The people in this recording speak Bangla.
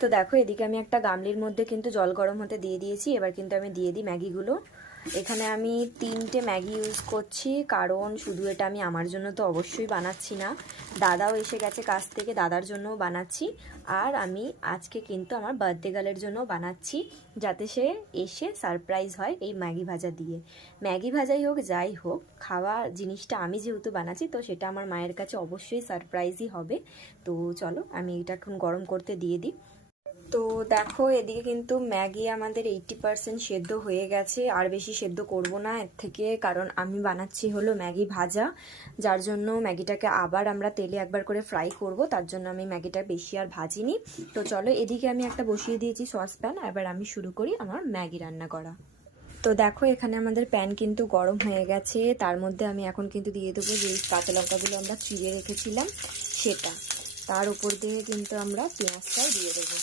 তো দেখো এদিকে আমি একটা গামলির মধ্যে কিন্তু জল গরম হতে দিয়ে দিয়েছি। এবার কিন্তু আমি দিয়ে দিই ম্যাগিগুলো। এখানে আমি 3টে ম্যাগি ইউজ করছি, কারণ শুধু এটা আমি আমার জন্য তো অবশ্যই বানাচ্ছি না, দাদাও এসে গেছে কাছ থেকে, দাদার জন্যও বানাচ্ছি। আর আমি আজকে কিন্তু আমার বার্থডে গার্লের জন্যও বানাচ্ছি, যাতে সে এসে সারপ্রাইজ হয় এই ম্যাগি ভাজা দিয়ে। ম্যাগি ভাজাই হোক যাই হোক, খাওয়া জিনিসটা আমি যেহেতু বানাচ্ছি, তো সেটা আমার মায়ের কাছে অবশ্যই সারপ্রাইজই হবে। তো চলো আমি এটা এখন গরম করতে দিয়ে দিই। তো দেখো এদিকে কিন্তু ম্যাগি আমাদের 80% সেদ্ধ হয়ে গেছে, আর বেশি সেদ্ধ করব না এর থেকে, কারণ আমি বানাচ্ছি হলো ম্যাগি ভাজা, যার জন্য ম্যাগিটাকে আবার আমরা তেলে একবার করে ফ্রাই করব, তার জন্য আমি ম্যাগিটা বেশি আর ভাজিনি। তো চলো এদিকে আমি একটা বসিয়ে দিয়েছি সসপ্যান, এবার আমি শুরু করি আমার ম্যাগি রান্না করা। তো দেখো এখানে আমাদের প্যান কিন্তু গরম হয়ে গেছে, তার মধ্যে আমি এখন কিন্তু দিয়ে দেবো যে কাঁচা লঙ্কাগুলো আমরা চিড়ে রেখেছিলাম সেটা, তার উপর দিয়ে কিন্তু আমরা পেঁয়াজটাও দিয়ে দেবো।